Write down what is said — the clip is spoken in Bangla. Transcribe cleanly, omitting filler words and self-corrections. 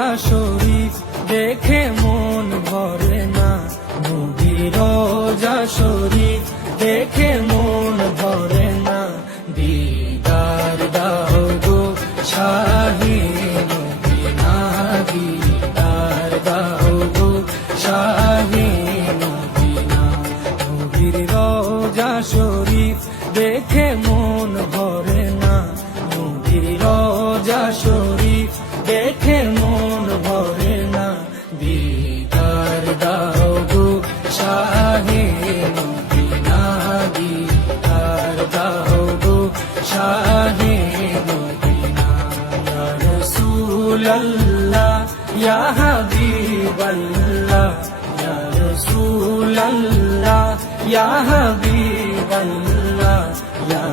রোজা শরীফ দেখে মন ভরে না, নবীর রোজা শরীফ দেখে মন ভরে না। দিদার দাও গো শাহে মদিনা, দিদার দাও গো শাহে মদিনা। নবীর রোজা শরীফ দেখে মন ভরে না, নবীর রোজা শরীফ দেখে মন ভরে না। দিদার দাও গো শাহে মদিনা, দিদার দাও গো শাহে মদিনা। ইয়া রাসূলাল্লাহ ইয়া হাবিবাল্লাহ, ইয়া রাসূলাল্লাহ ইয়া হাবিবাল্লাহ, ইয়া